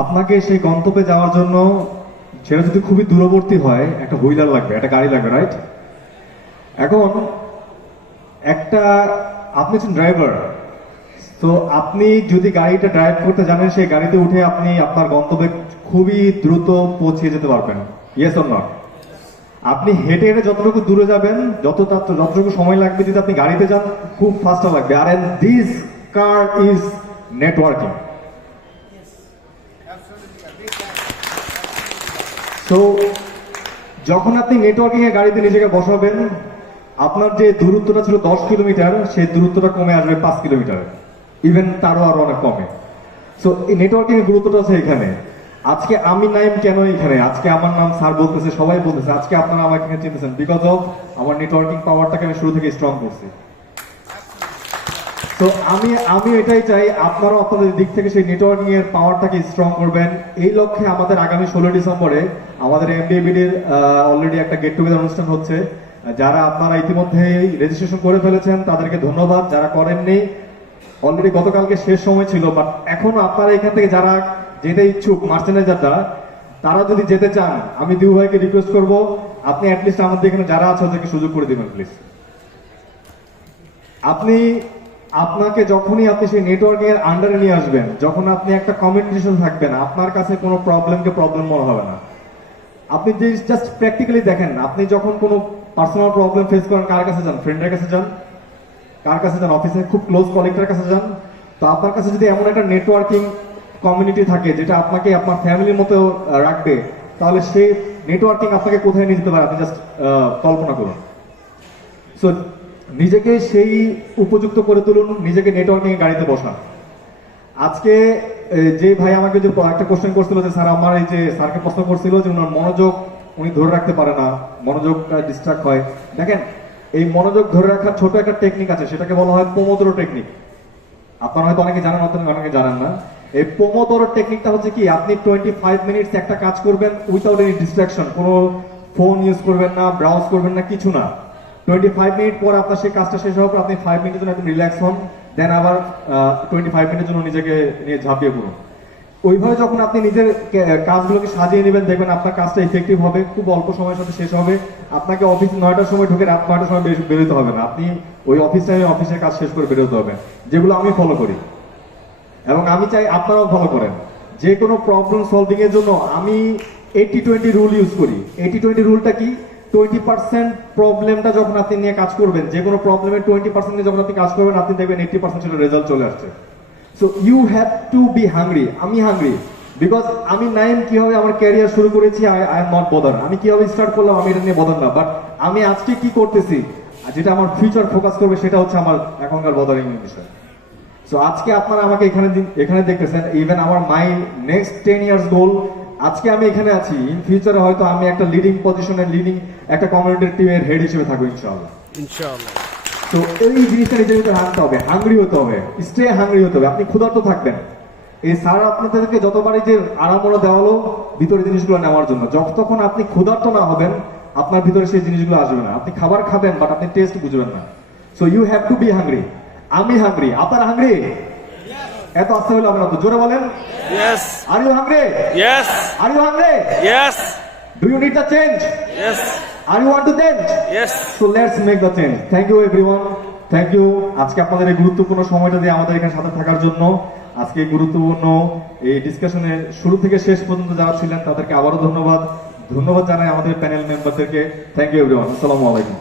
আপনাকে সেই গন্তব্যে যাওয়ার জন্য সেটা যদি খুবই দূরবর্তী হয় একটা হুইলার লাগবে, একটা গাড়ি লাগবে, রাইট? এখন একটা আপনি হচ্ছেন ড্রাইভার, তো আপনি যদি গাড়িটা ড্রাইভ করতে জানেন সেই গাড়িতে উঠে আপনি আপনার গন্তব্যে খুবই দ্রুত পৌঁছে যেতে পারবেন, ইয়েস অর নট? আপনি হেঁটে হেঁটে যতটুকু দূরে যাবেন, যতটুকু সময় লাগবে, যদি আপনি গাড়িতে যান খুব ফাস্ট লাগবে। আর দিস কার ইজ নেটওয়ার্কিং। তো যখন আপনি নেটওয়ার্কিং এ গাড়িতে নিজেকে বসাবেন, আপনার যে দূরত্বটা ছিল 10 কিলোমিটার, সেই দূরত্বটা কমে আসবে 5 কিলোমিটার, ইভেন তারও আরো অনেক কমে। সো এই নেটওয়ার্কিং এর গুরুত্বটা আছে এখানে। আজকে আমি নাইম কেন এখানে, আজকে আমার নাম স্যার বলতেছে, সবাই বলতেছে, আজকে আপনারা আমাকে এখানে চিনতেছেন বিকজ অফ আমার নেটওয়ার্কিং পাওয়ারটাকে আমি শুরু থেকে স্ট্রং করছি। তো আমি এটাই চাই আপনারাও আপনাদের দিক থেকে সেই নেটওয়ার্কিং এর পাওয়ারটাকে স্ট্রং করবেন। এই লক্ষ্যে আমাদের আগামী 16 ডিসেম্বরে আমাদের এমবিএবিডির অলরেডি একটা গেট টুগেদার অনুষ্ঠান হচ্ছে। যারা আপনারা ইতিমধ্যে রেজিস্ট্রেশন করে ফেলেছেন তাদেরকে ধন্যবাদ, যারা করেননি অলরেডি গতকালকে শেষ সময় ছিল, বাট এখনো আপনারা এখান থেকে যারা যেতে ইচ্ছুক মার্চেন্ডাইজাররা, তারা যদি যেতে চান, আমি দিউ ভাইকে রিকোয়েস্ট করবো আপনি অ্যাটলিস্ট আমাদের এখানে যারা আছে ওদেরকে সুযোগ করে দিবেন প্লিজ। আপনাকে যখনই আপনি সেই নেটওয়ার্কিং এর আন্ডারে নিয়ে আসবেন, যখন আপনি একটা কমিউনিকেশন থাকবেন, আপনার কাছে কোনো প্রবলেমকে প্রবলেম মনে হবে না। আপনি যে জাস্ট প্র্যাকটিক্যালি দেখেন, আপনি যখন কোনো পার্সোনাল প্রবলেম ফেস করেন কার কাছে যান? ফ্রেন্ডের কাছে যান, কার কাছে যান? অফিসে খুব ক্লোজ কলিগটার কাছে যান। তো আপনার কাছে যদি এমন একটা নেটওয়ার্কিং কমিউনিটি থাকে যেটা আপনাকে আপনার ফ্যামিলির মতো রাখবে, তাহলে সেই নেটওয়ার্কিং আপনাকে কোথায় নিয়ে যেতে পারে আপনি জাস্ট কল্পনা করুন। সো নিজেকে সেই উপযুক্ত করে তুলুন, নিজেকে নেটওয়ার্কিং এ গাড়িতে বসান। আজকে যে ভাই আমাকে যে একটা কোশ্চেন করছিল যে স্যার, আমার এই যে স্যারকে প্রশ্ন করছিল যে ওনার মনোযোগ উনি ধরে রাখতে পারে না, মনোযোগটা ডিস্ট্রাক্ট হয়। দেখেন, এই মনোযোগ ধরে রাখার ছোট একটা টেকনিক আছে, সেটাকে বলা হয় পোমোদোরো টেকনিক। আপনারা হয়তো অনেকে জানেন, অনেকে জানেন না। এই পোমোদোরো টেকনিকটা হচ্ছে কি, আপনি 25 মিনিটস একটা কাজ করবেন উইথাউট এনি ডিস্ট্রাকশন, কোনো ফোন ইউজ করবেন না, ব্রাউজ করবেন না, কিছু না। 25 মিনিট পর আপনার সেই কাজটা শেষ হওয়ার পর আপনি 5 মিনিটের জন্য একদম রিল্যাক্স হন, দেন আবার 25 মিনিটের জন্য নিজেকে নিয়ে ঝাঁপিয়ে পড়ুন। ওইভাবে যখন আপনি নিজের কাজগুলোকে সাজিয়ে নেবেন, দেখবেন আপনার কাজটা ইফেক্টিভ হবে, খুব অল্প সময়ের সাথে শেষ হবে। আপনাকে অফিস 9টার সময় ঢুকে রাত 9টার সময় বেরোতে হবে না, আপনি ওই অফিস টাইমে অফিসের কাজ শেষ করে বেরোতে হবে, যেগুলো আমি ফলো করি এবং আমি চাই আপনারাও ফলো করেন। যে কোনো প্রবলেম সলভিং এর জন্য আমি 80-20 রুল ইউজ করি। 80-20 রুলটা কি? 20% প্রবলেমটা যখন আপনি নিয়ে কাজ করবেন, যে কোনো প্রবলেমের 20% নিয়ে যখন আপনি কাজ করবেন, আপনি দেখবেন 80% সেটা রেজাল্ট চলে আসছে। So you have to be hungry. আমি হাংরি বিকজ আমি নাইম কিভাবে আমার ক্যারিয়ার শুরু করেছি, আই এম নট বদার। আমি কিভাবে স্টার্ট করলাম আমি এটা নিয়ে বদার না, বাট আমি আজকে কি করতেছি, যেটা আমার ফিউচার ফোকাস করবে, সেটা হচ্ছে আমার এখনকার বদারিং বিষয়। সো আজকে আপনারা আমাকে এখানে দেখতেছেন, ইভেন আমার মাই নেক্সট 10 ইয়ার্স গোল, আজকে আমি এখানে আছি, ইন ফিউচারে হয়তো আমি একটা লিডিং পজিশনে, লিডিং একটা কমিউনিটির টিমের হেড হিসেবে থাকবো ইনশাআল্লাহ। ইনশাআল্লাহ। তো এই জিনিসটা নিজের ভিতরে আনতে হবে, হাংরি হতে হবে, স্টে হাংরি হতে হবে। আপনি ক্ষুধার্ত থাকবেন। এই স্যার আপনাদেরকে যতবারই যে আরামোড়া দেওয়া হলো ভিতরে জিনিসগুলো নেওয়ার জন্য, যতক্ষণ আপনি ক্ষুধার্ত না হবেন আপনার ভিতরে সেই জিনিসগুলো আসবে না। আপনি খাবার খাবেন বাট আপনি টেস্ট বুঝবেন না। So you have to be hungry. আমি হাংরি, আপনারা হাংরি? এত আস্তে হলে হবে না তো, জোরে বলেন। Yes. Are you hungry? Yes. Are you hungry? Yes. Do you need the change? Yes. Are you want to change? Yes. So let's make the change. Thank you everyone, thank you আজকে আপনাদের এই গুরুত্বপূর্ণ সময়টা দিয়ে আমাদের এখানে সাথে থাকার জন্য। আজকে এই গুরুত্বপূর্ণ এই ডিসকাশনে শুরু থেকে শেষ পর্যন্ত যারা ছিলেন তাদেরকে আবারও ধন্যবাদ জানাই আমাদের প্যানেল মেম্বারদেরকে। Thank you everyone. আসসালামু আলাইকুম।